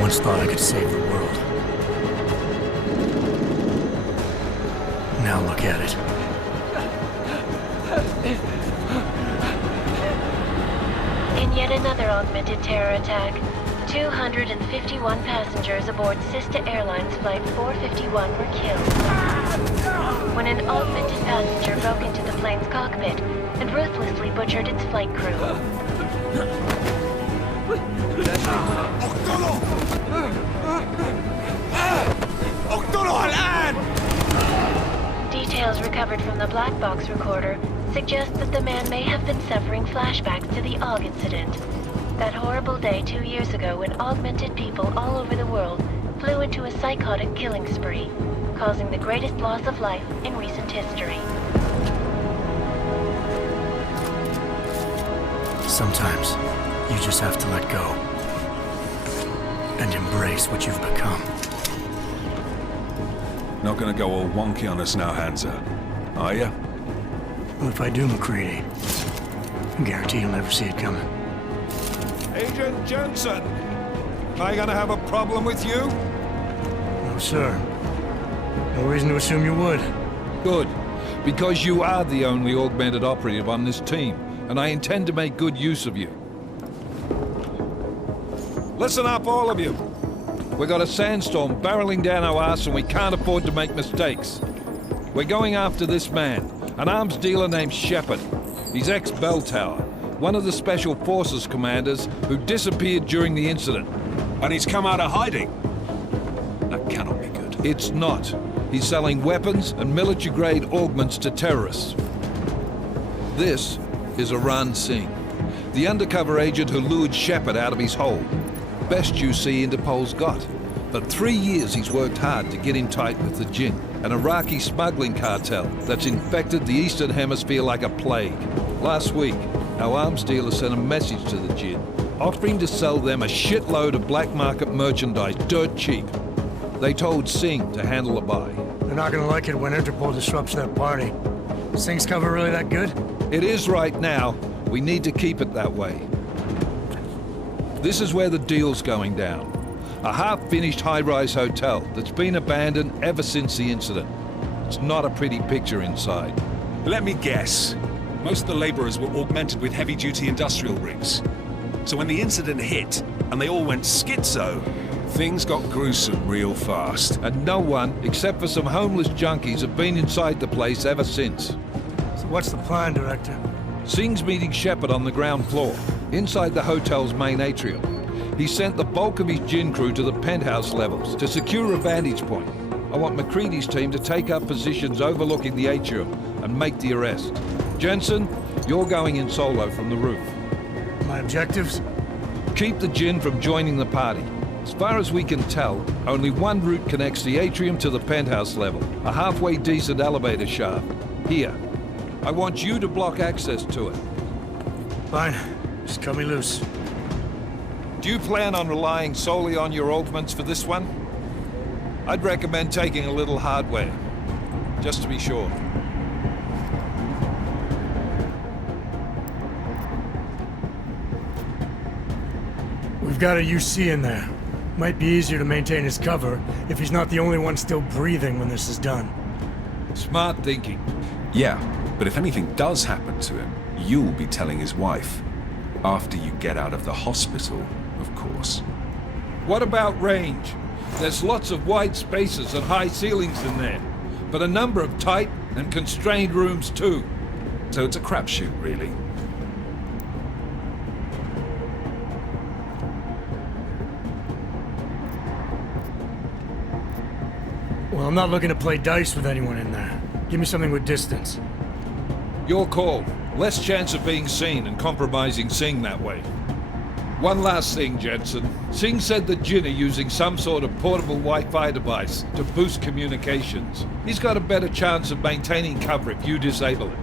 once thought I could save the world. Now look at it. In yet another augmented terror attack, 251 passengers aboard Sister Airlines Flight 451 were killed when an augmented passenger broke into the plane's cockpit and ruthlessly butchered its flight crew. Details recovered from the black box recorder suggest that the man may have been suffering flashbacks to the AUG incident. That horrible day 2 years ago when augmented people all over the world flew into a psychotic killing spree, causing the greatest loss of life in recent history. Sometimes, you just have to let go. And embrace what you've become. Not gonna go all wonky on us now, Hansa, are ya? Well, if I do, McCready, I guarantee you'll never see it coming. Agent Jensen! Am I gonna have a problem with you? No, sir. No reason to assume you would. Good. Because you are the only augmented operative on this team, and I intend to make good use of you. Listen up, all of you. We got a sandstorm barreling down our ass and we can't afford to make mistakes. We're going after this man, an arms dealer named Shepard. He's ex-Bell Tower, one of the Special Forces commanders who disappeared during the incident. And he's come out of hiding. That cannot be good. It's not. He's selling weapons and military-grade augments to terrorists. This is Aran Singh, the undercover agent who lured Shepard out of his hole. Best you see Interpol's got. For 3 years he's worked hard to get him tight with the Jinn, an Iraqi smuggling cartel that's infected the Eastern Hemisphere like a plague. Last week, our arms dealer sent a message to the Jinn, offering to sell them a shitload of black market merchandise dirt cheap. They told Singh to handle the buy. They're not gonna like it when Interpol disrupts their party. Singh's cover really that good? It is right now. We need to keep it that way. This is where the deal's going down. A half-finished high-rise hotel that's been abandoned ever since the incident. It's not a pretty picture inside. Let me guess. Most of the laborers were augmented with heavy-duty industrial rigs. So when the incident hit, and they all went schizo, things got gruesome real fast. And no one, except for some homeless junkies, have been inside the place ever since. So what's the plan, Director? Singh's meeting Shepard on the ground floor, inside the hotel's main atrium. He sent the bulk of his Jinn crew to the penthouse levels to secure a vantage point. I want McCready's team to take up positions overlooking the atrium and make the arrest. Jensen, you're going in solo from the roof. My objectives? Keep the Jinn from joining the party. As far as we can tell, only one route connects the atrium to the penthouse level, a halfway decent elevator shaft. Here. I want you to block access to it. Fine. Just cut me loose. Do you plan on relying solely on your augments for this one? I'd recommend taking a little hardware, just to be sure. We've got a UC in there. Might be easier to maintain his cover if he's not the only one still breathing when this is done. Smart thinking. Yeah, but if anything does happen to him, you'll be telling his wife. After you get out of the hospital, of course. What about range? There's lots of wide spaces and high ceilings in there, but a number of tight and constrained rooms too. So it's a crapshoot, really. Well, I'm not looking to play dice with anyone in there. Give me something with distance. Your call. Less chance of being seen and compromising Singh that way. One last thing, Jensen. Singh said the Jinn are using some sort of portable Wi-Fi device to boost communications. He's got a better chance of maintaining cover if you disable it.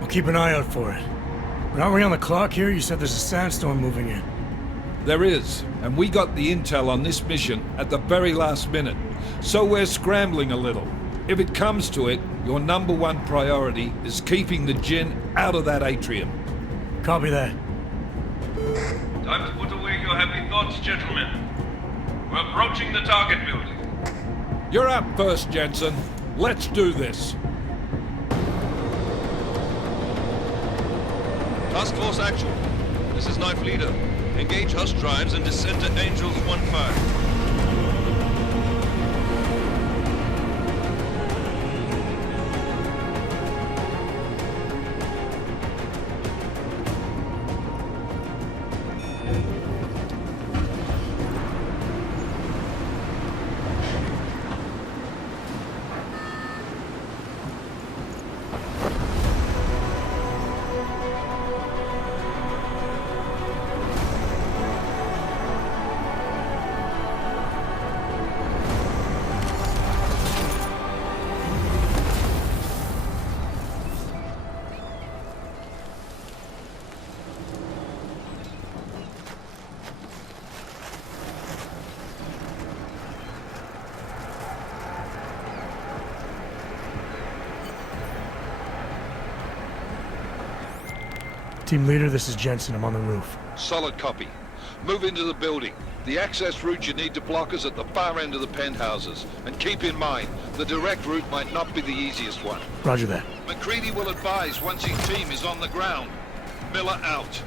I'll keep an eye out for it. But aren't we on the clock here? You said there's a sandstorm moving in. There is, and we got the intel on this mission at the very last minute. So we're scrambling a little. If it comes to it, your #1 priority is keeping the Jinn out of that atrium. Copy that. Time to put away your happy thoughts, gentlemen. We're approaching the target building. You're up first, Jensen. Let's do this. Task Force Actual. This is Knife Leader. Engage Hush drives and descend to Angels 1-5. Team leader, this is Jensen. I'm on the roof. Solid copy. Move into the building. The access route you need to block is at the far end of the penthouses. And keep in mind, the direct route might not be the easiest one. Roger that. McCready will advise once his team is on the ground. Miller out.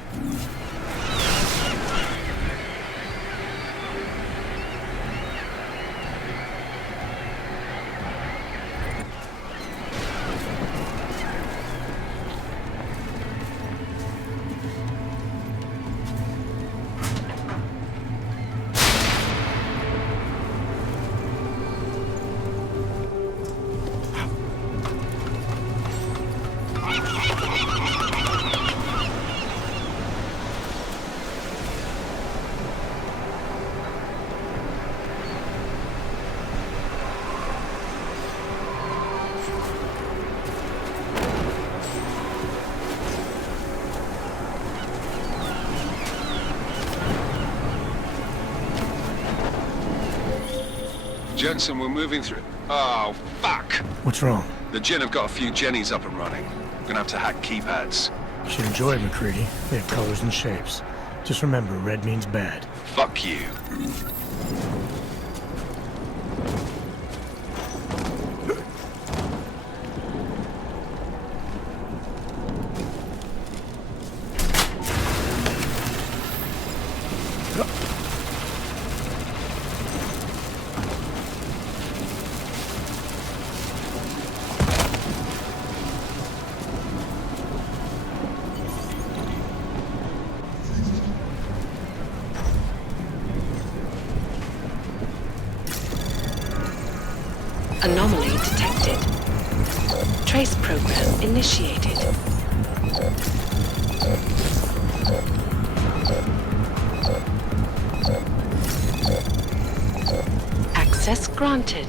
Jensen, we're moving through... Oh, fuck! What's wrong? The Jinn have got a few Jennies up and running. Gonna have to hack keypads. You should enjoy it, McCready. They have colors and shapes. Just remember, red means bad. Fuck you. Anomaly detected. Trace program initiated. Access granted.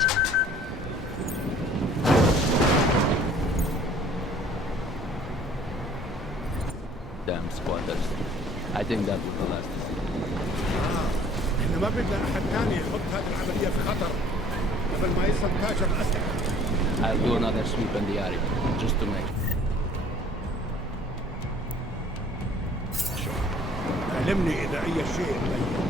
Damn squatters. I think that was the last. احنا ما بدنا احد ثاني يحط هذه العمليه في خطر قبل ما يصل تاجر الاسلحه. I'll do another sweep in the area, just to make sure. علمني اذا اي شيء مبين.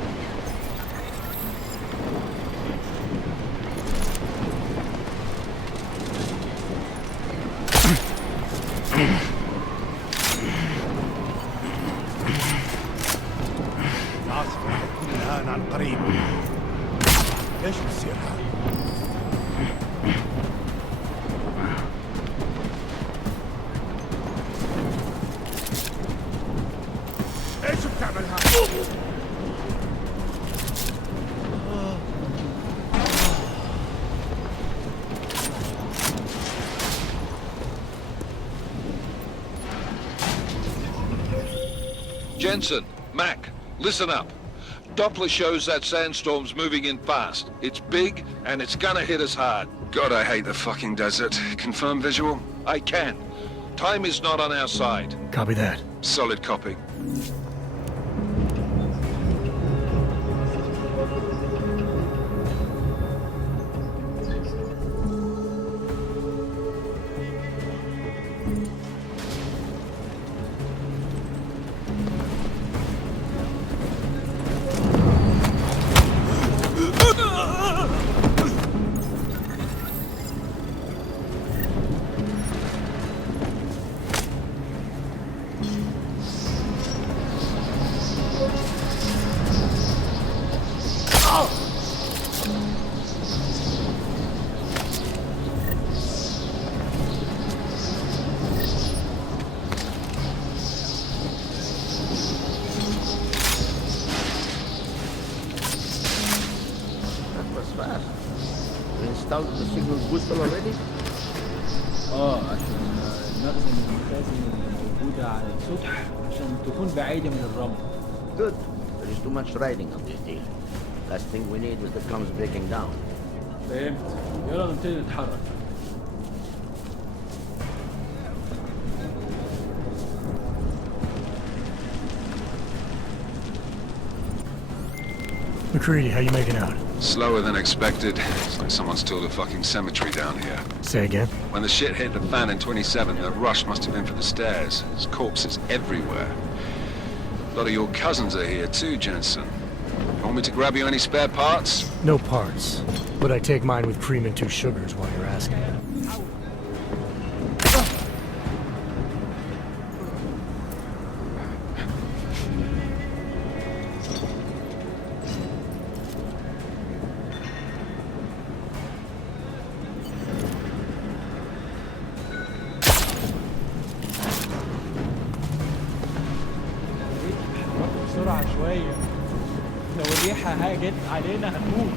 العاصفه رح تكون الان عن قريب. ليش بتصير هذا؟ ايش بتعمل هذا؟ Jensen, Mac, listen up. Doppler shows that sandstorm's moving in fast. It's big, and it's gonna hit us hard. God, I hate the fucking desert. Confirm visual? I can. Time is not on our side. Copy that. Solid copy. fast. You installed the signal booster already? عشان المخزن اللي موجودة على السطح عشان تكون بعيدة من الرمل. Good. There is too much riding on this deal. Last thing we need is the comms breaking down. فهمت. يلا نبتدي نتحرك. McCready, how you making out? Slower than expected. It's like someone's tilled a fucking cemetery down here. Say again? When the shit hit the fan in 27, the rush must have been for the stairs. There's corpses everywhere. A lot of your cousins are here too, Jensen. Want me to grab you any spare parts? No parts. But I take mine with cream and 2 sugars while you're asking. بسرعة شوية. لو الريحة هاجت علينا هنموت.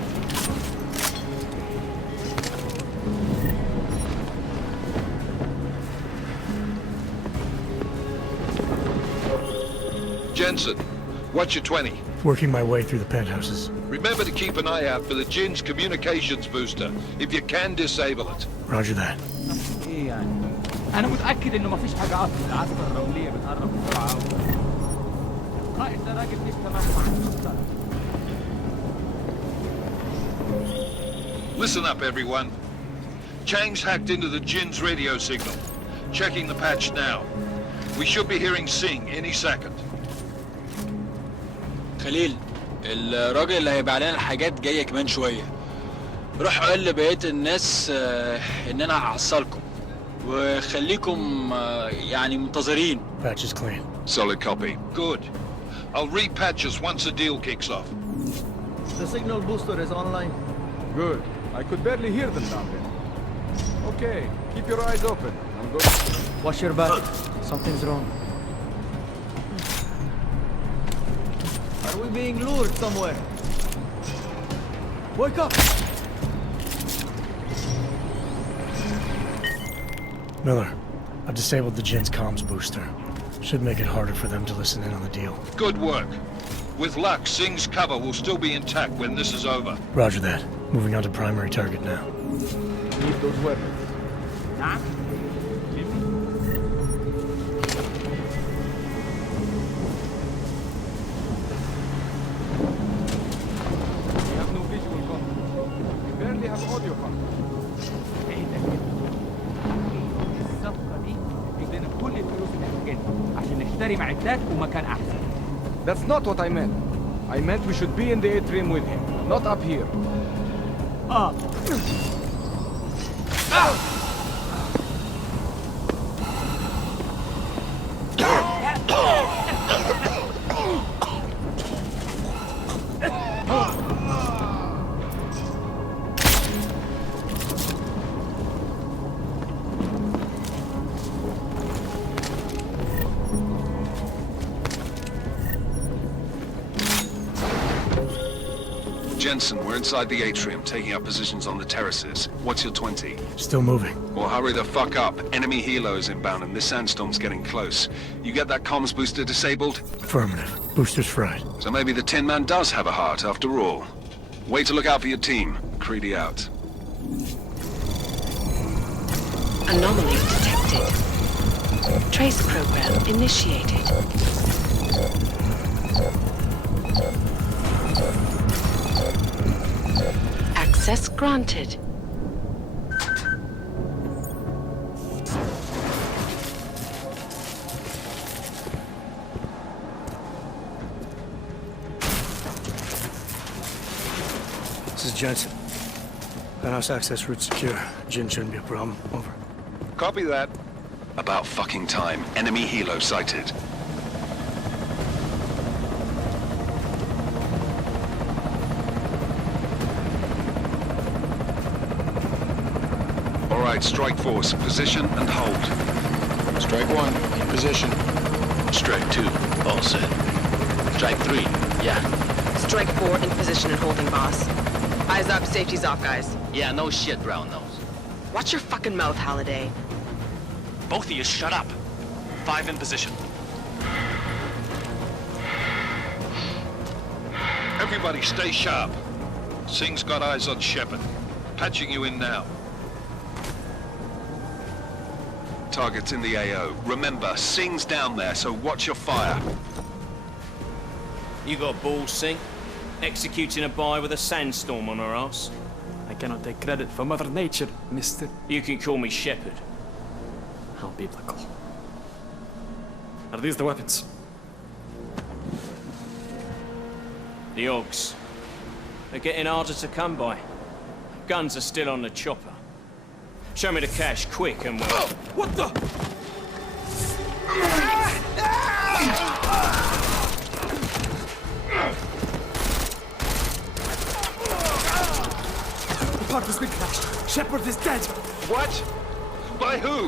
Jensen, what's your 20? Working my way through the penthouses. Remember to keep an eye out for the Jin's communications booster. If you can, disable it. Roger that. ايه يعني؟ أنا متأكد إنه مفيش حاجة أصلا. العاصفة الرملية بتقرب بسرعة أوي. رأي ده راجل مش تمام مع المستقبل. Listen up, everyone. Chang's hacked into the Jin's radio signal. Checking the patch now. We should be hearing Sing any second. خليل، الراجل اللي هيبيع لنا الحاجات جاي كمان شوية. روح قول لبقية الناس إن أنا هحصلكم. وخليكم يعني منتظرين. Patch is clean. Solid copy. Good. I'll repatch us once the deal kicks off. The signal booster is online. Good. I could barely hear them down there. Okay, keep your eyes open. I'm going. Watch your back. Something's wrong. Are we being lured somewhere? Wake up! Miller, I've disabled the Jin's comms booster. Should make it harder for them to listen in on the deal. Good work. With luck, Sing's cover will still be intact when this is over. Roger that. Moving on to primary target now. Need those weapons. نعم. We have no visual contact. We barely have audio contact. ايه ده كده؟ الصفقة دي تجيب لنا كل الفلوس اللي محتاجينها عشان نشتري معدات ومكان أحسن. That's not what I meant. I meant we should be in the atrium with him, not up here. Jensen, we're inside the atrium, taking up positions on the terraces. What's your 20? Still moving. Well, hurry the fuck up. Enemy helos inbound and this sandstorm's getting close. You get that comms booster disabled? Affirmative. Booster's fried. So maybe the Tin Man does have a heart after all. Way to look out for your team. Creedy out. Anomaly detected. Trace program initiated. Access granted. This is Jensen. Penthouse access route secure. Jin shouldn't be a problem. Over. Copy that. About fucking time. Enemy helo sighted. All right, Strike Force. Position and hold. Strike 1, in position. Strike 2, all set. Strike 3, yeah. Strike 4 in position and holding, boss. Eyes up, safety's off, guys. Yeah, no shit, brown nose. Watch your fucking mouth, Halliday. Both of you shut up. 5 in position. Everybody stay sharp. Singh's got eyes on Shepard. Patching you in now. Target's in the AO. Remember, Singh's down there, so watch your fire. You got balls, Singh? Executing a buy with a sandstorm on our ass? I cannot take credit for Mother Nature, mister. You can call me Shepard. How biblical. Are these the weapons? The Ogs. They're getting harder to come by. Guns are still on the chopper. Show me the cash, quick, and we'll... What the? The park has been crashed. Shepard is dead. What? By who?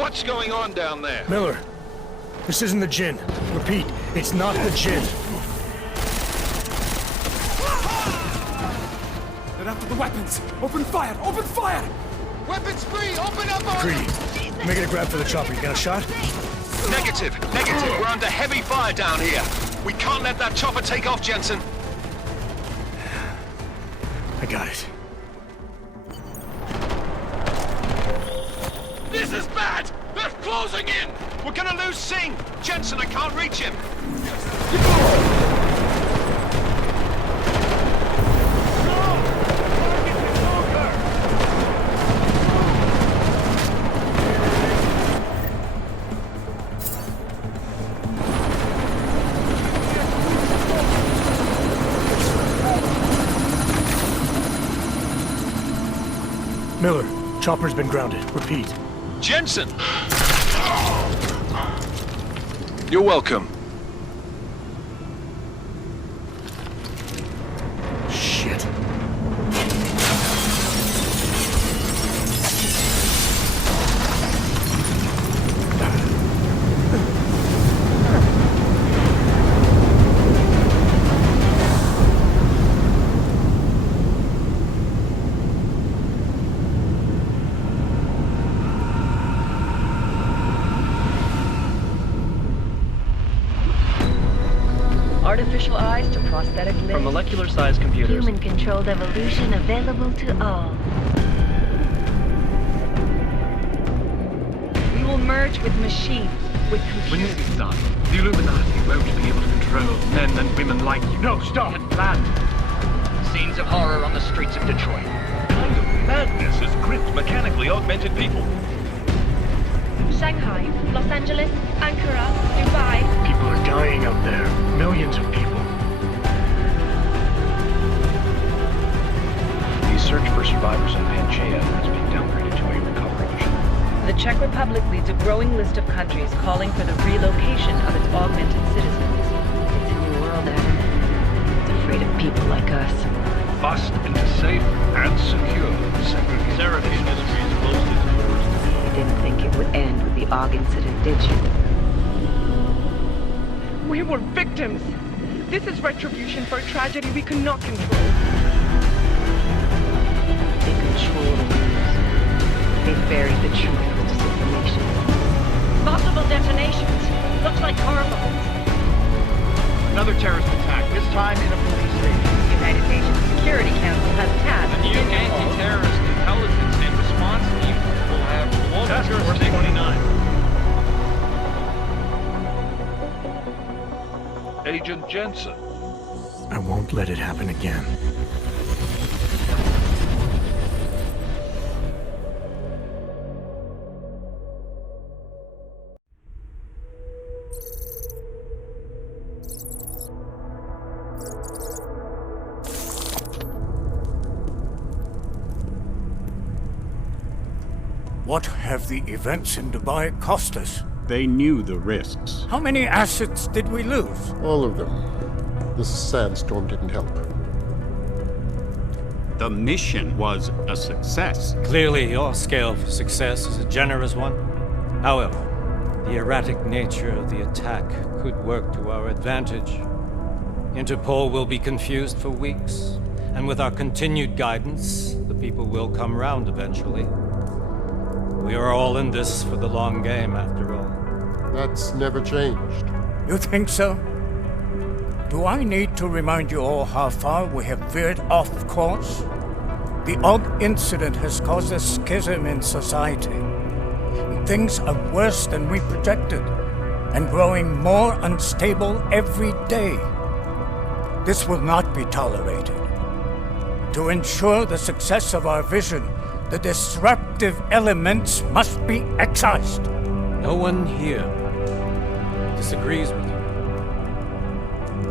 What's going on down there? Miller, this isn't the Jinn. Repeat, it's not the Jinn. They're after the weapons. Open fire! Open fire! Weapons free! Open up! Greedy, making a grab for the chopper. You got a shot? Negative. We're under heavy fire down here. We can't let that chopper take off, Jensen. I got it. This is bad! They're closing in! We're gonna lose Singh! Jensen, I can't reach him! Miller, chopper's been grounded. Repeat. Jensen! You're welcome. Shit. Artificial eyes to prosthetic limbs. From molecular-sized computers. Human-controlled evolution available to all. We will merge with machines, with computers. When this is done, the Illuminati won't be able to control men and women like you. No, stop! Had planned. Scenes of horror on the streets of Detroit. What kind of madness has gripped mechanically augmented people? Shanghai, Los Angeles, Ankara, Dubai. People are dying out there. Millions of people. The search for survivors in Panchaea has been downgraded to a recovery mission. The Czech Republic leads a growing list of countries calling for the relocation of its augmented citizens. It's a new world, Adam. It's afraid of people like us. Bust into safe and secure segregation industries closely towards. You didn't think it would end with the AUG incident, did you? We were victims. This is retribution for a tragedy we could not control. They control the news. They buried the truth with disinformation. Multiple detonations. Looks like car bombs. Another terrorist attack, this time in a police station. The United Nations Security Council has tasked The new anti-terrorist intelligence and response team will have global jurisdiction. 29. Agent Jensen. I won't let it happen again. What have the events in Dubai cost us? They knew the risks. How many assets did we lose? All of them. The sandstorm didn't help. The mission was a success. Clearly, your scale for success is a generous one. However, the erratic nature of the attack could work to our advantage. Interpol will be confused for weeks, And with our continued guidance, the people will come round eventually. We are all in this for the long game, after all. That's never changed. You think so? Do I need to remind you all how far we have veered off course? The Og incident has caused a schism in society. Things are worse than we projected, and growing more unstable every day. This will not be tolerated. To ensure the success of our vision, the disruptive elements must be excised. No one here disagrees with you.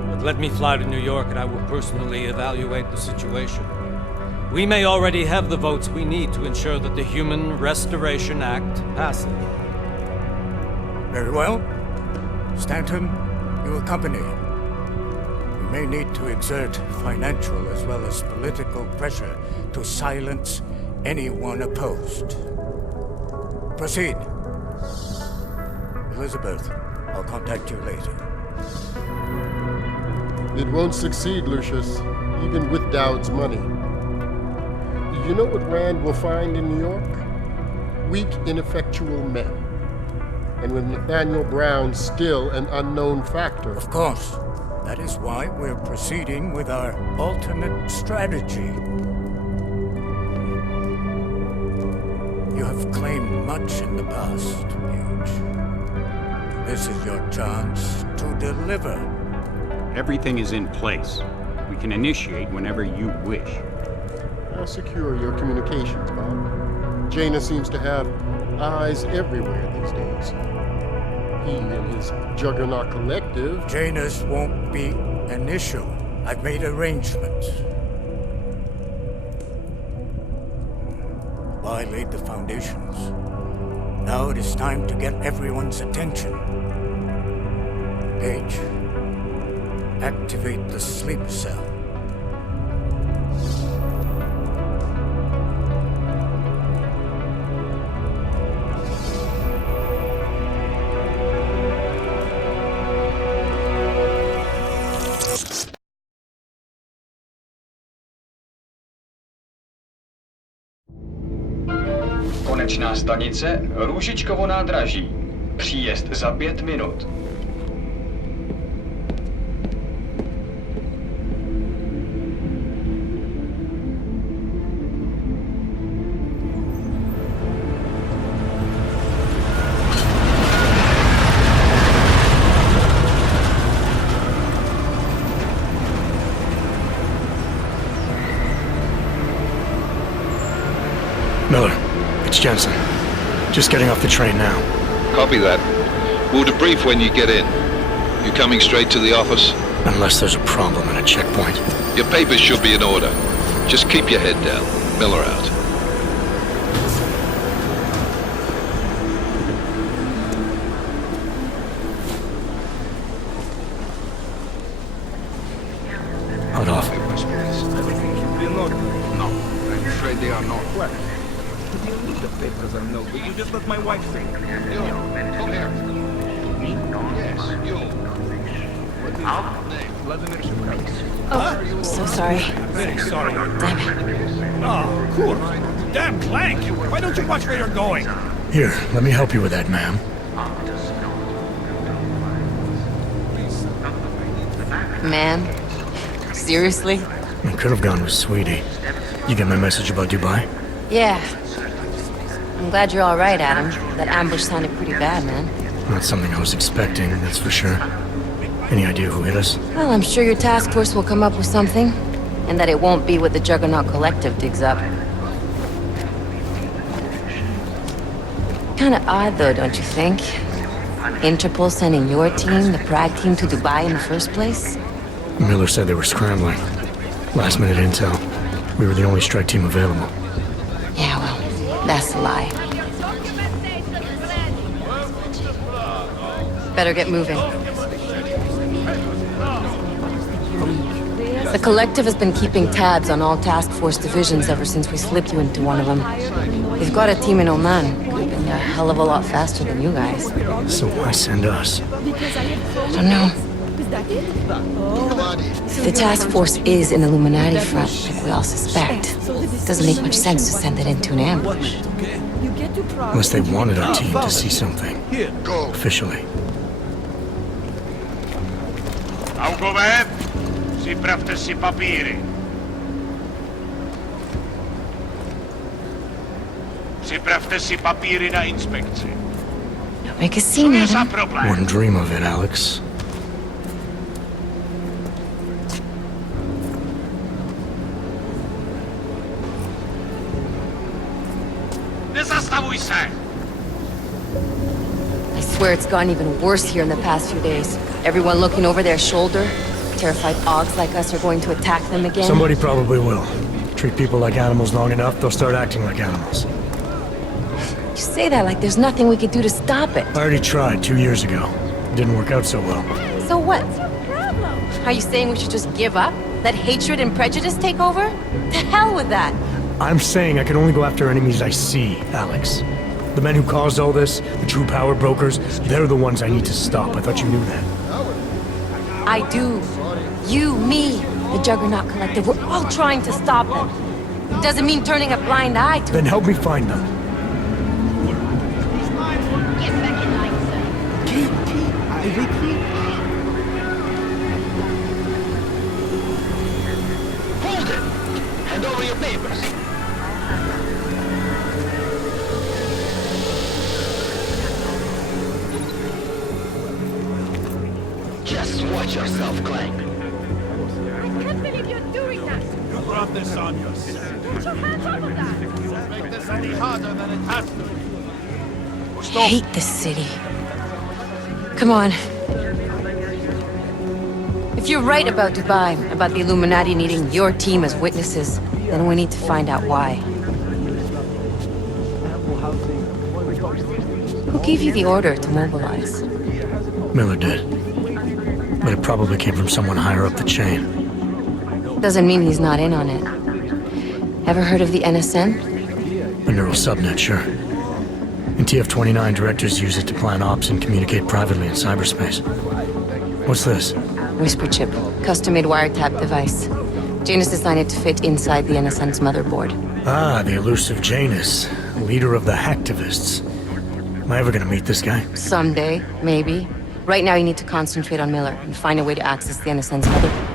But let me fly to New York and I will personally evaluate the situation. We may already have the votes we need to ensure that the Human Restoration Act passes. Very well. Stanton, you accompany. We may need to exert financial as well as political pressure to silence anyone opposed. Proceed. Elizabeth, I'll contact you later. It won't succeed, Lucius, even with Dowd's money. You know what Rand will find in New York? Weak, ineffectual men. And with Nathaniel Brown still an unknown factor. Of course. That is why we're proceeding with our alternate strategy. You have claimed much in the past, Paige. This is your chance to deliver. Everything is in place. We can initiate whenever you wish. How secure are your communications, Bob? Jaina seems to have eyes everywhere these days. He and his Juggernaut Collective... Janus won't be an issue. I've made arrangements. I laid the foundations. Now it is time to get everyone's attention. Paige, activate the sleep cell. Konečná stanice Růžičkovo nádraží. Příjezd za 5 minut. Miller, it's Jensen. Just getting off the train now. Copy that. We'll debrief when you get in. You coming straight to the office? Unless there's a problem at a checkpoint. Your papers should be in order. Just keep your head down. Miller out. Hold off. Everything should be in order. No, I'm afraid they are not. What? You need the papers, I know, but you just let my wife think. Yo, come here. Me? Yes, you. What is your name? Vladimir Shukov. Oh, so sorry. Very sorry. Damn it. Oh, cool. Damn blank! Why don't you watch where you're going? Here, let me help you with that, ma'am. Man? Seriously? I could have gone with Sweetie. You get my message about Dubai? Yeah. I'm glad you're all right, Adam. That ambush sounded pretty bad, man. Not something I was expecting, that's for sure. Any idea who hit us? Well, I'm sure your task force will come up with something. And that it won't be what the Juggernaut Collective digs up. Kinda odd, though, don't you think? Interpol sending your team, the Prague team, to Dubai in the first place? Miller said they were scrambling. Last minute intel. We were the only strike team available. Yeah, well, that's a lie. Better get moving. The Collective has been keeping tabs on all task force divisions ever since we slipped you into one of them. They've got a team in Oman. Could have been a hell of a lot faster than you guys. So why send us? I don't know. If the task force is an Illuminati front, like we all suspect, it doesn't make much sense to send it into an ambush. Unless they wanted our team to see something. Officially. Augover, připravte si papíry. Připravte si papíry na inspekci. Don't make a scene, Adam. Wouldn't dream of it, Alex. Nezastavuj se! I swear it's gotten even worse here in the past few days. Everyone looking over their shoulder. Terrified Augs like us are going to attack them again. Somebody probably will. Treat people like animals long enough, they'll start acting like animals. You say that like there's nothing we could do to stop it. I already tried 2 years ago. It didn't work out so well. So what? Are you saying we should just give up? Let hatred and prejudice take over? To hell with that! I'm saying I can only go after enemies I see, Alex. The men who caused all this, the true power brokers, they're the ones I need to stop. I thought you knew that. I do. You, me, the Juggernaut Collective, we're all trying to stop them. Doesn't mean turning a blind eye to Then help me find them. Hold it! Hand over your papers. Just watch yourself, Clank. I can't believe you're doing that! You brought this on yourself. Put your hands off of that! Make this any harder than it has to be. I hate this city. Come on. If you're right about Dubai, about the Illuminati needing your team as witnesses, then we need to find out why. Who gave you the order to mobilize? Miller did. But it probably came from someone higher up the chain. Doesn't mean he's not in on it. Ever heard of the NSN? A neural subnet, sure. In TF-29, directors use it to plan ops and communicate privately in cyberspace. What's this? Whisper chip. Custom-made wiretap device. Janus designed it to fit inside the NSN's motherboard. Ah, the elusive Janus. Leader of the hacktivists. Am I ever gonna meet this guy? Someday, maybe. Right now you need to concentrate on Miller and find a way to access the NSN's motherboard.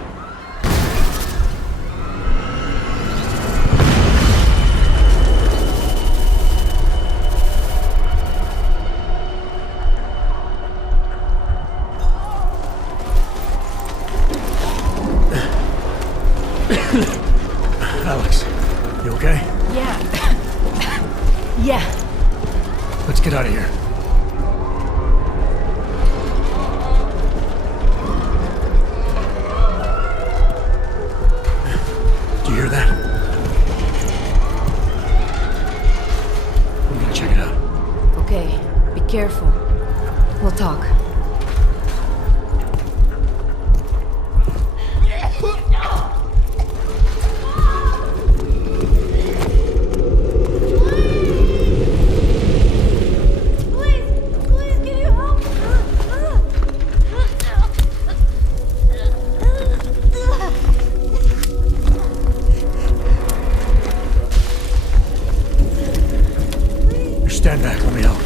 Alex, you okay? Yeah. Yeah. Let's get out of here. Do you hear that? I'm gonna check it out. Okay, be careful. We'll talk. Stand back, let me help.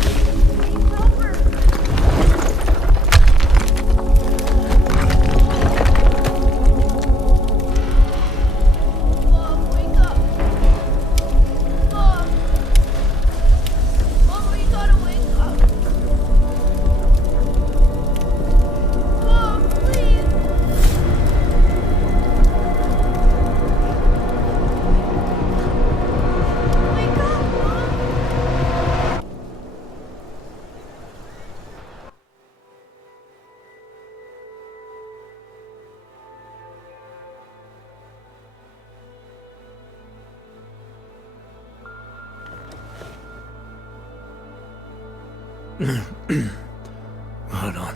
Hold on.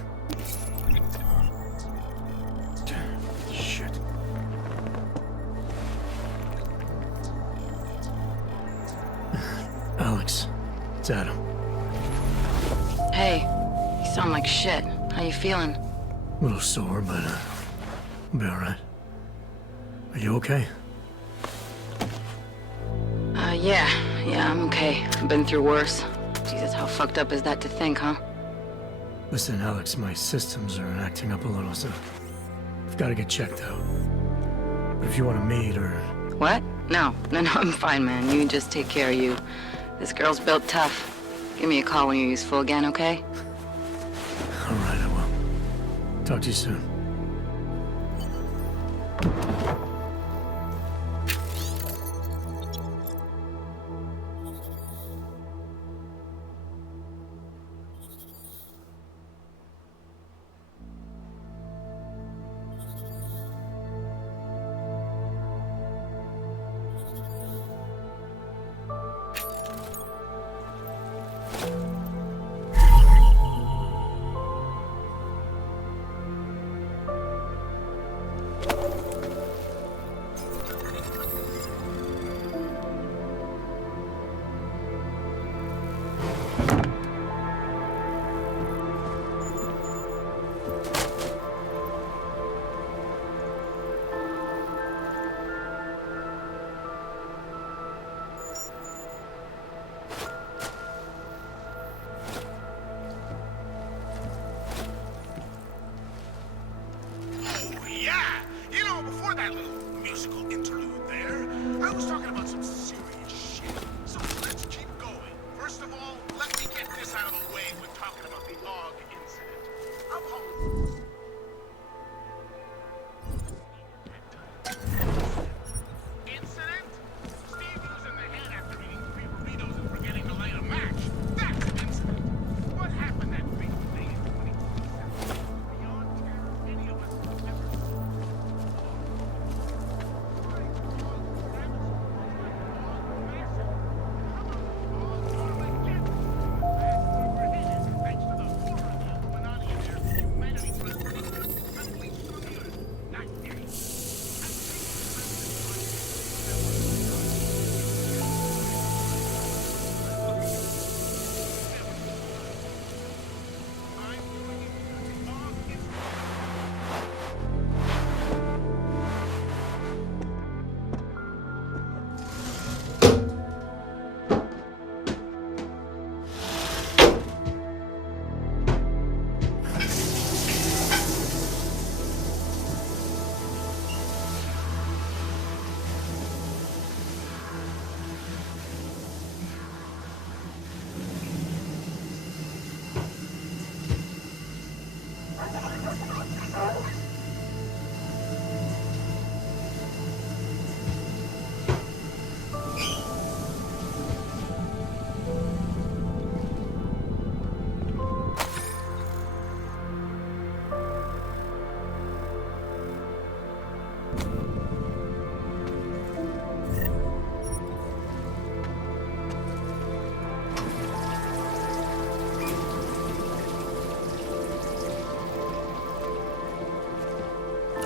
Shit. Alex, it's Adam. Hey, you sound like shit. How you feeling? A little sore, but I'll be alright. Are you okay? Yeah, I'm okay. I've been through worse. Jesus, how fucked up is that to think, huh? Listen, Alex, my systems are acting up a little, so I've got to get checked out. But if you want to meet or... What? No, I'm fine, man. You just take care of you. This girl's built tough. Give me a call when you're useful again, okay? Alright, I will. Talk to you soon.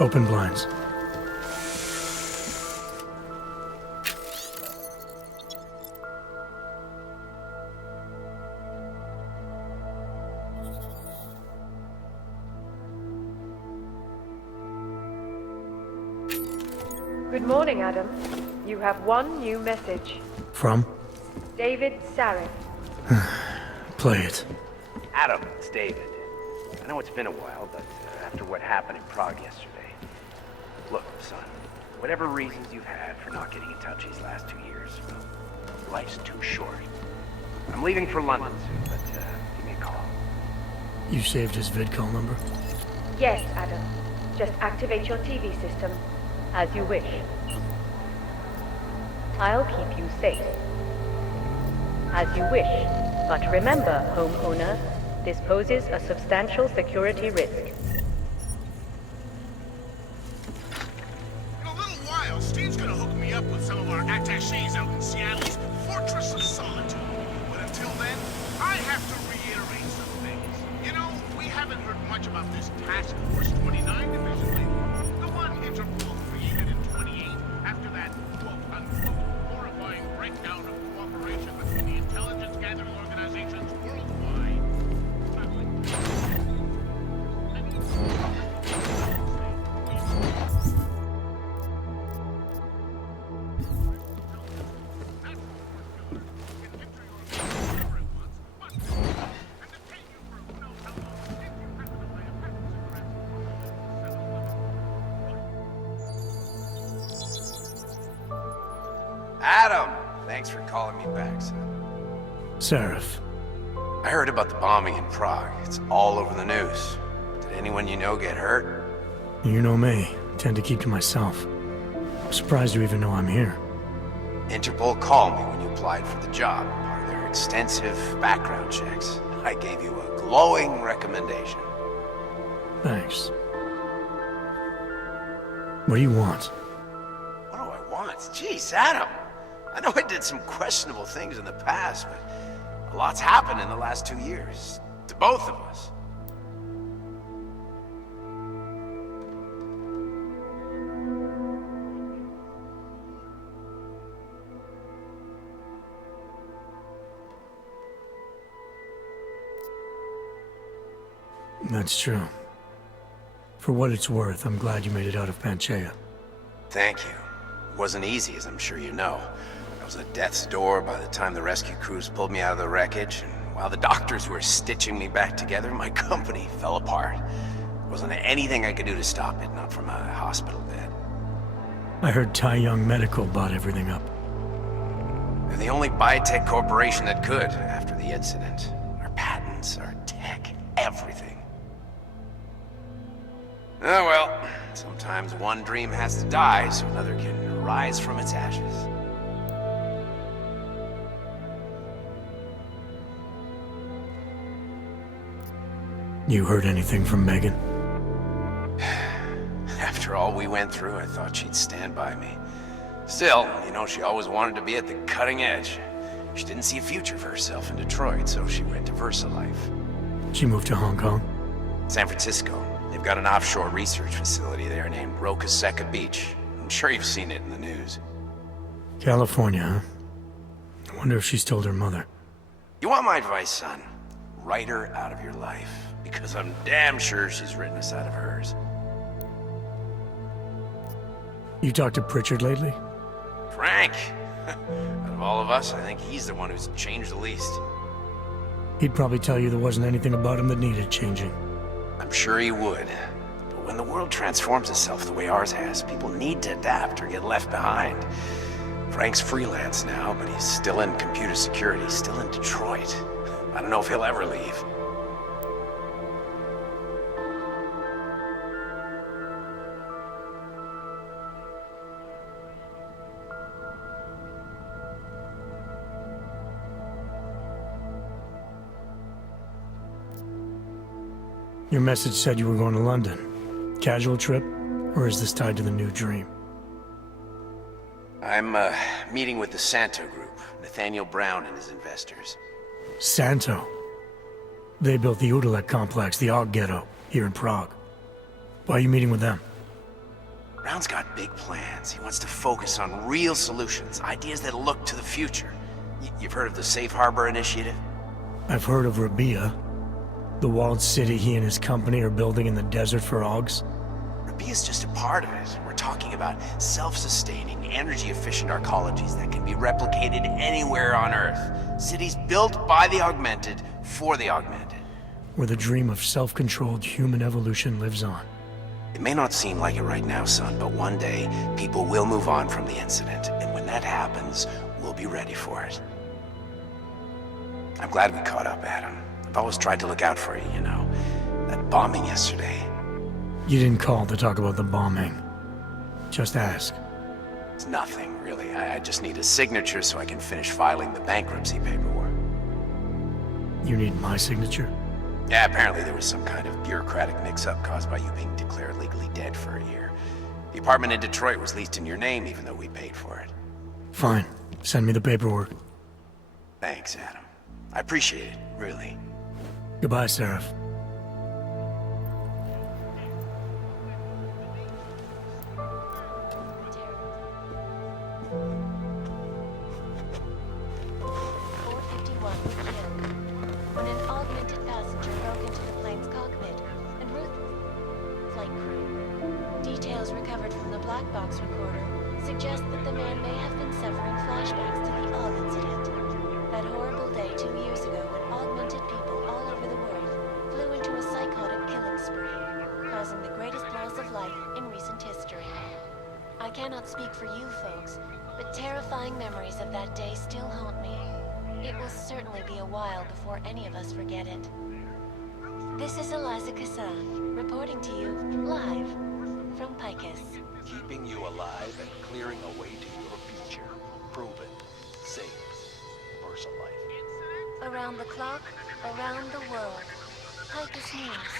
Open blinds. Good morning, Adam. You have one new message. From? David Sarek. Play it. Adam, it's David. I know it's been a while, but after what happened in Prague yesterday... Look, son, whatever reasons you've had for not getting in touch these last 2 years, well, life's too short. I'm leaving for London soon, but give me a call. You saved his vidcall number? Yes, Adam. Just activate your TV system, as you wish. I'll keep you safe. As you wish. But remember, homeowner, this poses a substantial security risk. In a little while, Steve's gonna hook me up with some of our attachés out in Seattle's Fortress of Solitude. But until then, I have to reiterate some things. You know, we haven't heard much about this Task Force 29 division lately. The one Interpol created in 28 after that, quote-unquote, horrifying breakdown of cooperation between the intelligence gathering organizations worldwide. Adam! Thanks for calling me back, son. Seraph. I heard about the bombing in Prague. It's all over the news. Did anyone you know get hurt? You know me. I tend to keep to myself. I'm surprised you even know I'm here. Interpol called me when you applied for the job. Part of their extensive background checks. I gave you a glowing recommendation. Thanks. What do you want? What do I want? Jeez, Adam! I know I did some questionable things in the past, but a lot's happened in the last 2 years. To both of us. That's true. For what it's worth, I'm glad you made it out of Panchaea. Thank you. It wasn't easy, as I'm sure you know. I was at death's door by the time the rescue crews pulled me out of the wreckage, and while the doctors were stitching me back together, my company fell apart. There wasn't anything I could do to stop it, not from a hospital bed. I heard Tai Young Medical bought everything up. They're the only biotech corporation that could, after the incident. Our patents, our tech, everything. Oh well, sometimes one dream has to die so another can rise from its ashes. You heard anything from Megan? After all we went through, I thought she'd stand by me. Still, you know, she always wanted to be at the cutting edge. She didn't see a future for herself in Detroit, so she went to VersaLife. She moved to Hong Kong? San Francisco. They've got an offshore research facility there named Roca Seca Beach. I'm sure you've seen it in the news. California, huh? I wonder if she's told her mother. You want my advice, son? Write her out of your life. Because I'm damn sure she's written us out of hers. You talked to Pritchard lately? Frank! Out of all of us, I think he's the one who's changed the least. He'd probably tell you there wasn't anything about him that needed changing. I'm sure he would. But when the world transforms itself the way ours has, people need to adapt or get left behind. Frank's freelance now, but he's still in computer security, still in Detroit. I don't know if he'll ever leave. Your message said you were going to London. Casual trip? Or is this tied to the new dream? I'm, meeting with the Santo Group, Nathaniel Brown and his investors. Santo? They built the Udalek complex, the Og Ghetto, here in Prague. Why are you meeting with them? Brown's got big plans. He wants to focus on real solutions, ideas that look to the future. You've heard of the Safe Harbor Initiative? I've heard of Rabia. The walled city he and his company are building in the desert for Augs? Rabia's just a part of it. We're talking about self-sustaining, energy-efficient arcologies that can be replicated anywhere on Earth. Cities built by the augmented, for the augmented. Where the dream of self-controlled human evolution lives on. It may not seem like it right now, son, but one day, people will move on from the incident. And when that happens, we'll be ready for it. I'm glad we caught up, Adam. I've always tried to look out for you, you know. That bombing yesterday. You didn't call to talk about the bombing. Just ask. It's nothing, really. I just need a signature so I can finish filing the bankruptcy paperwork. You need my signature? Yeah, apparently there was some kind of bureaucratic mix-up caused by you being declared legally dead for a year. The apartment in Detroit was leased in your name, even though we paid for it. Fine. Send me the paperwork. Thanks, Adam. I appreciate it, really. Goodbye, Seraph. When an augmented passenger broke into the plane's cockpit and flight crew. Details recovered from the black box recorder suggest that the man may have been suffering flashbacks to the Og incident. That horrible day 2 years ago when augmented people all over the world flew into a psychotic killing spree, causing the greatest loss of life in recent history. I cannot speak for you folks, but terrifying memories of that day still haunt me. It will certainly be a while before any of us forget it. This is Eliza Kassan, reporting to you, live, from Picus. Keeping you alive and clearing a way to your future. Proven. Safe. VersaLife. Around the clock, around the world. Picus News.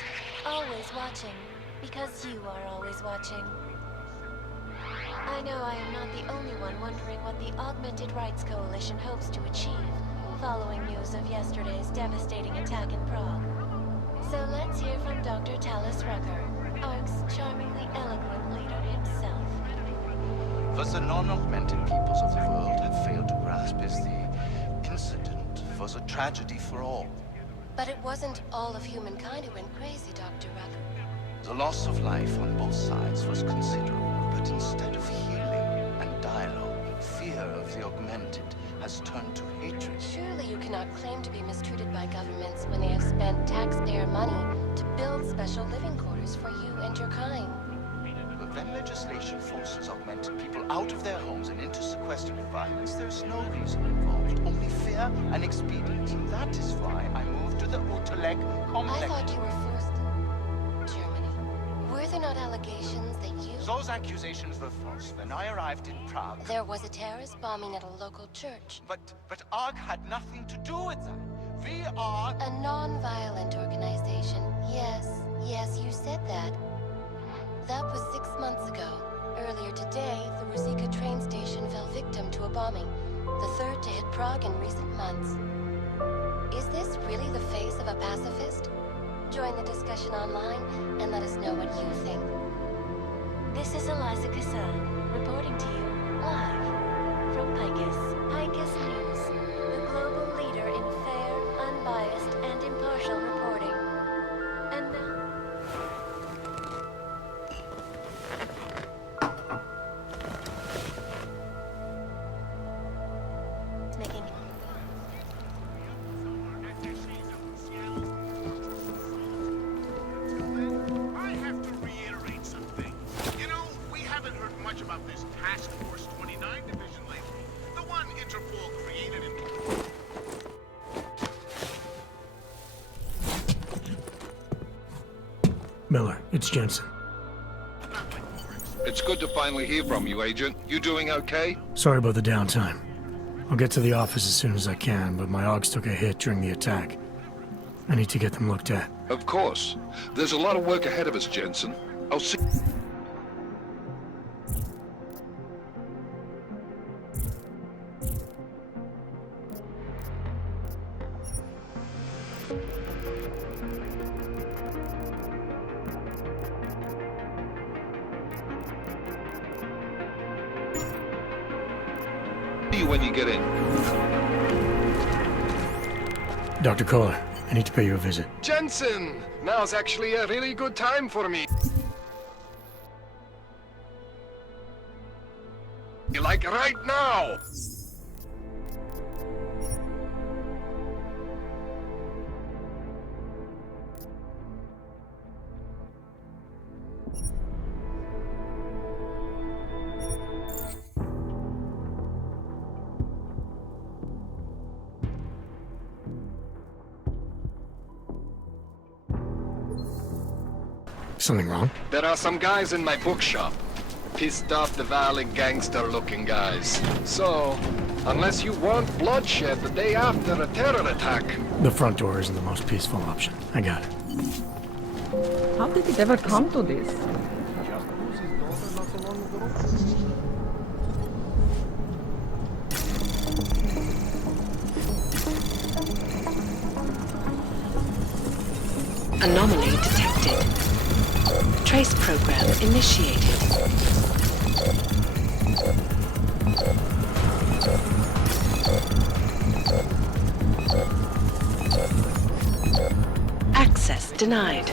Always watching, because you are always watching. I know I am not the only one wondering what the Augmented Rights Coalition hopes to achieve, following news of yesterday's devastating attack in Prague. So let's hear from Dr. Talis Rucker, ARC's charmingly eloquent leader himself. What the non-augmented peoples of the world have failed to grasp is the incident was a tragedy for all. But it wasn't all of humankind who went crazy, Dr. Rucker. The loss of life on both sides was considerable, but instead of healing and dialogue, fear of the augmented has turned to hatred. Surely you cannot claim to be mistreated by governments when they have spent taxpayer money to build special living quarters for you and your kind. But when legislation forces augmented people out of their homes and into sequestered environments, there's no reason involved, only fear and expedience. And that is why I moved to the Uteleg complex. I thought you were forced Germany. Were there not allegations that you... Those accusations were false. When I arrived in Prague... There was a terrorist bombing at a local church. But ARC had nothing to do with that. We are... A non-violent organization. Yes, you said that. That was 6 months ago. Earlier today, the Ruzicka train station fell victim to a bombing. The third to hit Prague in recent months. Is this really the face of a pacifist? Join the discussion online and let us know what you think. This is Eliza Kassan, reporting to you, live, from Picus. Picus News, the global leader in fair, unbiased, and impartial reporting. And now... Making... I have to reiterate something. You know, we haven't heard much about this Task Force 29 division lately. The one Interpol created in... Miller, it's Jensen. It's good to finally hear from you, Agent. You doing okay? Sorry about the downtime. I'll get to the office as soon as I can, but my AUGs took a hit during the attack. I need to get them looked at. Of course. There's a lot of work ahead of us, Jensen. I'll see... you when you get in. Dr. Kohler, I need to pay you a visit. Jensen! Now's actually a really good time for me. Like right now! Something wrong? There are some guys in my bookshop. Pissed off the violent gangster-looking guys. So, unless you want bloodshed the day after a terror attack... The front door isn't the most peaceful option. I got it. How did it ever come to this? Anomaly detected. Trace program initiated. Access denied.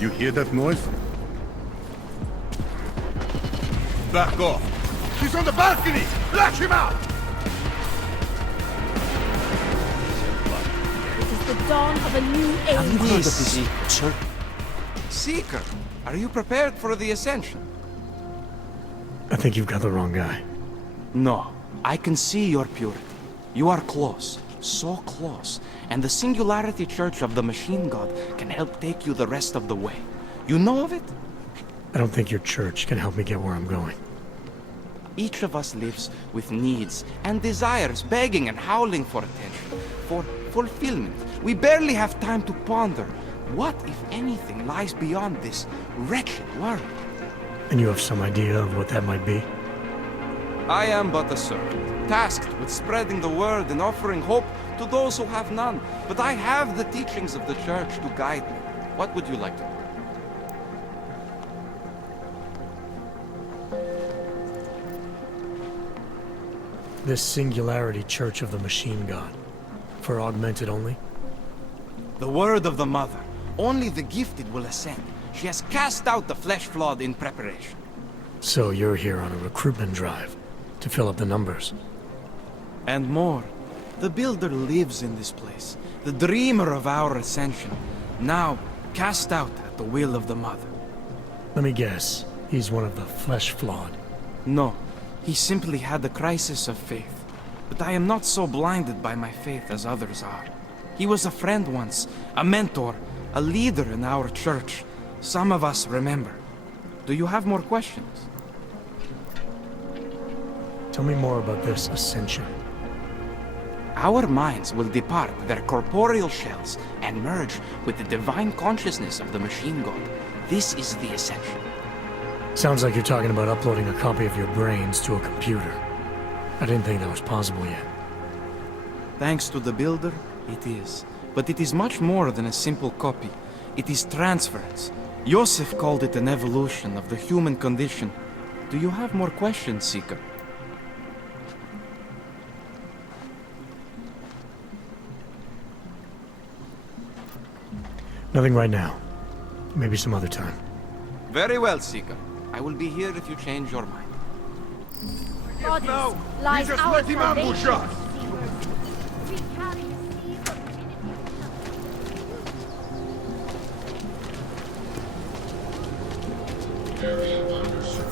You hear that noise? Back off! He's on the balcony! Lash him out! This is the dawn of a new age. Have you heard of this church? Seeker, are you prepared for the ascension? I think you've got the wrong guy. No, I can see your purity. You are close, so close, and the Singularity Church of the Machine God can help take you the rest of the way. You know of it? I don't think your church can help me get where I'm going. Each of us lives with needs and desires, begging and howling for attention, for fulfillment. We barely have time to ponder what, if anything, lies beyond this wretched world. And you have some idea of what that might be? I am but a servant, tasked with spreading the word and offering hope to those who have none. But I have the teachings of the church to guide me. What would you like to know? This Singularity Church of the Machine God. For augmented only? The word of the Mother. Only the gifted will ascend. She has cast out the flesh-flawed in preparation. So you're here on a recruitment drive, to fill up the numbers. And more. The Builder lives in this place, the dreamer of our ascension, now cast out at the will of the Mother. Let me guess, he's one of the flesh-flawed. No, he simply had a crisis of faith. But I am not so blinded by my faith as others are. He was a friend once, a mentor, a leader in our church. Some of us remember. Do you have more questions? Tell me more about this ascension. Our minds will depart their corporeal shells and merge with the divine consciousness of the Machine God. This is the ascension. Sounds like you're talking about uploading a copy of your brains to a computer. I didn't think that was possible yet. Thanks to the Builder, it is. But it is much more than a simple copy. It is transference. Joseph called it an evolution of the human condition. Do you have more questions, Seeker? Nothing right now. Maybe some other time. Very well, Seeker. I will be here if you change your mind. Bodies lies just our let him ambush salvation. us. We carry a seed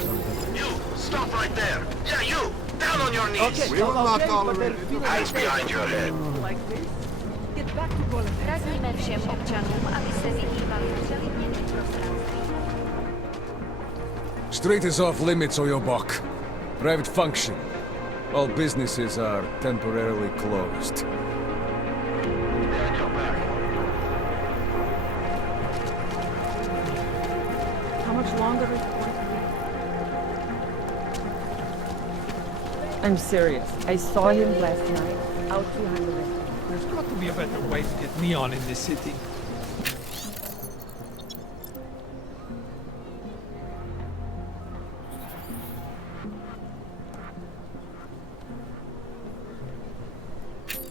of You, stop right there. Yeah, you. Down on your knees. Okay, we will not tolerate Hands behind your head. like this. Get back to Golem. Radíme všem občanům, aby se vyhýbali přelidnění prostranství. Street is off limits, or your buck. Private function. All businesses are temporarily closed. How much longer is it going to be? I'm serious. I saw him last night, out behind the restaurant. There's got to be a better way to get neon in this city.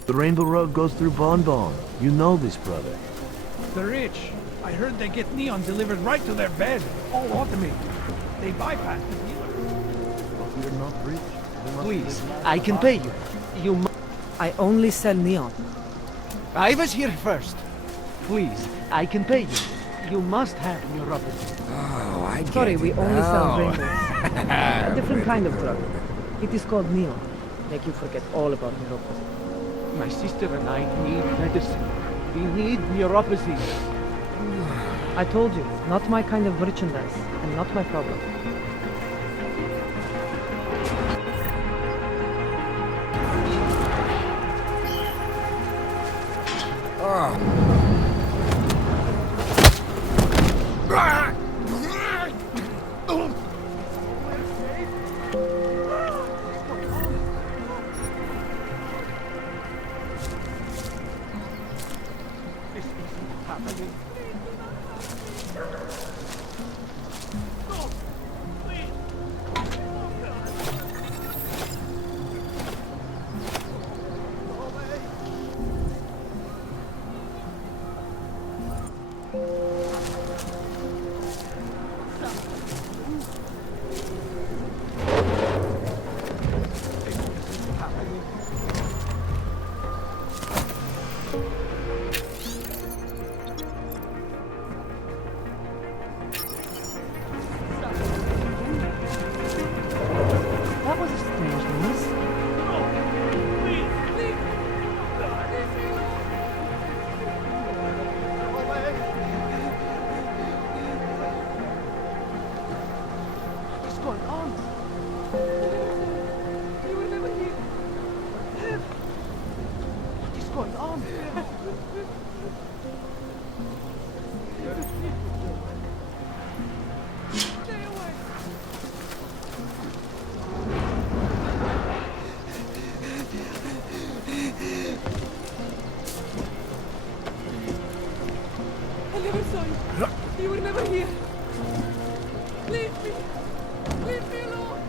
The Rainbow Road goes through Bon Bon. You know this, brother. The rich. I heard they get neon delivered right to their bed, all automated. They bypass the dealer. But we're not rich. We must Please, live. I can pay you. You mu- I only sell neon. I was here first. Please, I can pay you. You must have neuropathy. Oh, I get Sorry, it we only sell now. rainbows. A different kind of drug. It is called neon. Make you forget all about neuropathy. My sister and I need medicine. We need neuropathy. I told you, not my kind of merchandise, and not my problem. This isn't happening. I never saw you. You were never here. Leave me. Leave me alone.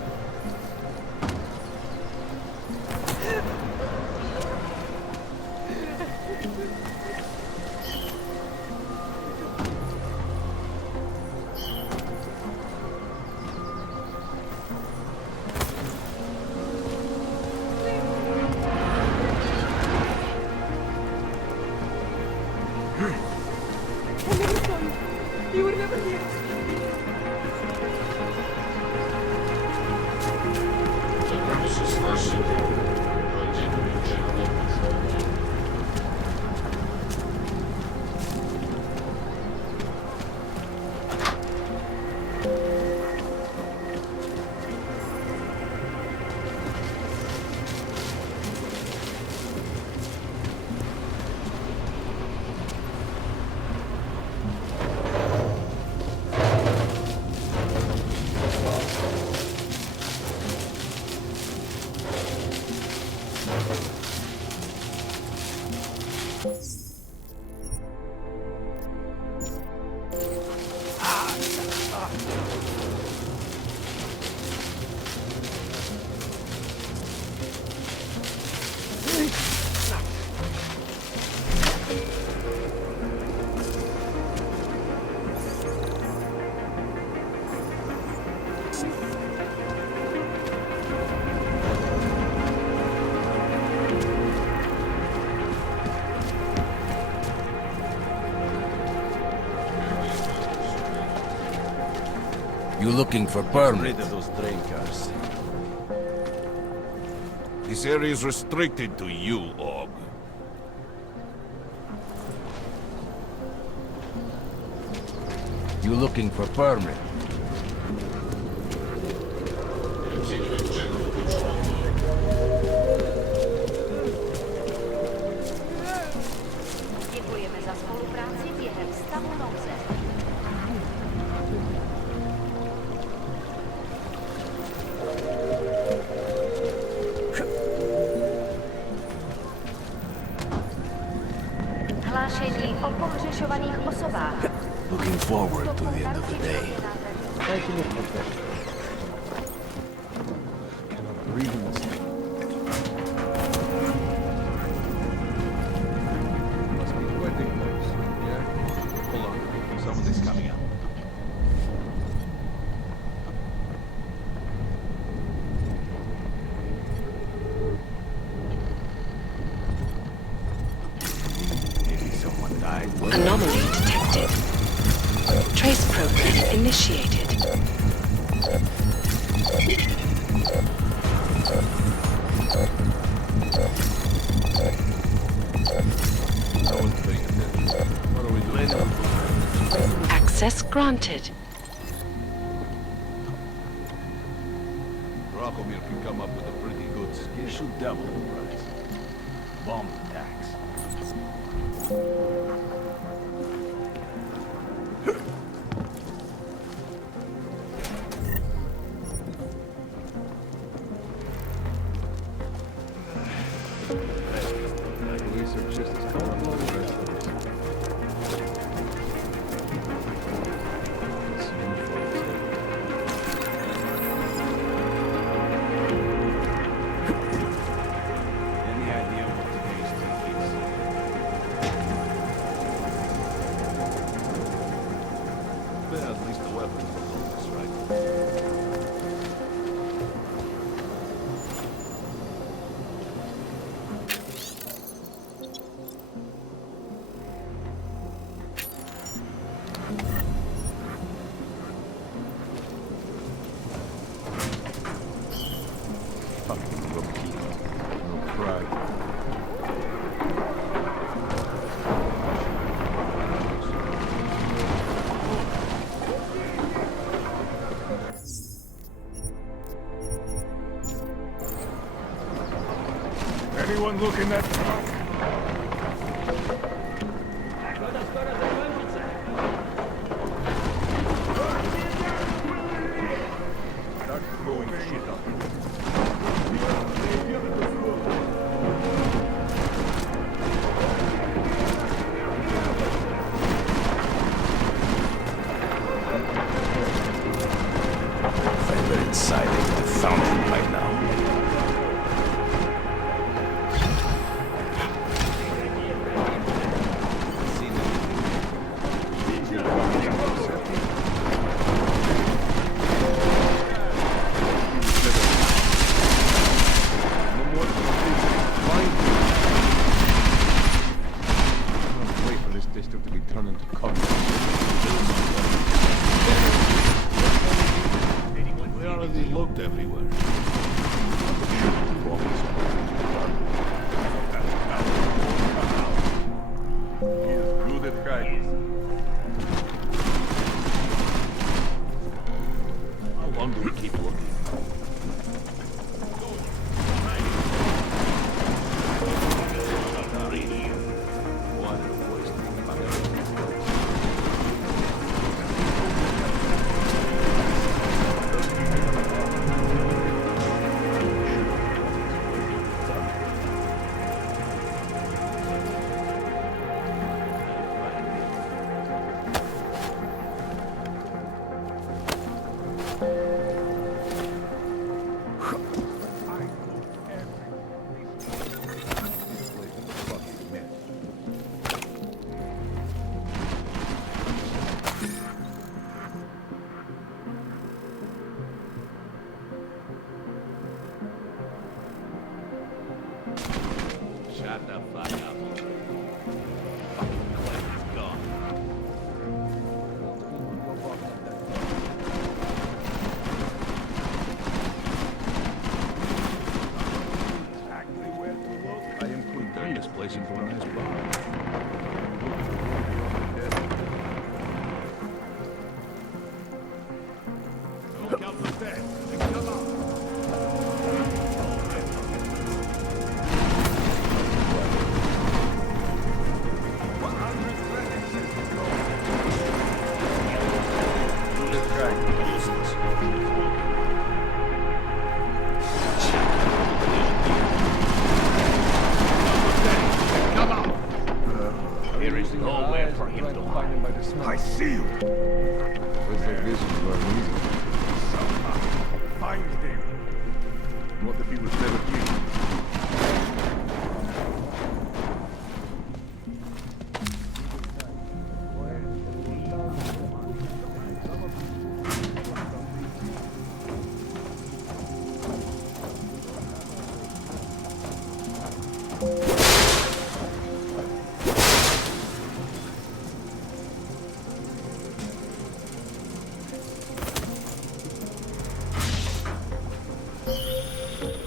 I never saw you. You were never here. You looking for permit? Rid of those train cars. This area is restricted to you, Og. You looking for permit? Děkujeme za spolupráci během stavu nouze. Hlášení o pohřešovaných osobách. Looking forward to the end of the day. Thank you, Mr. Professor. Cannot breathe in this thing. Must be wedding clothes. Yeah? Hold on. Somebody's coming out. Maybe someone died. Anomaly detected. Trace program initiated. No one's paying attention. What are we doing? Access granted. Dracomir can come up with a pretty good skin. Should double the price. Bomb attacks. Research just as comfortable as the rest of us. It's uniform. Any idea what today's take is? Well, at least the weapons will hold us, right? Fucking rookie. No pride. Anyone looking at truck? Start throwing shit up. inside the fountain by now. Shut the fuck up. Fucking Clayton's gone. Exactly where to look. I am could turn this place into a nice bar. Look out for that. Come on. There is nowhere for him to hide. I see you. With their visions were easy. Find him. What if he was never here?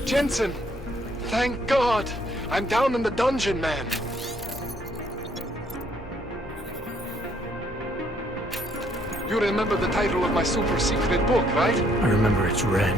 Jensen! Thank God! I'm down in the dungeon, man. You remember the title of my super secret book, right? I remember it's red.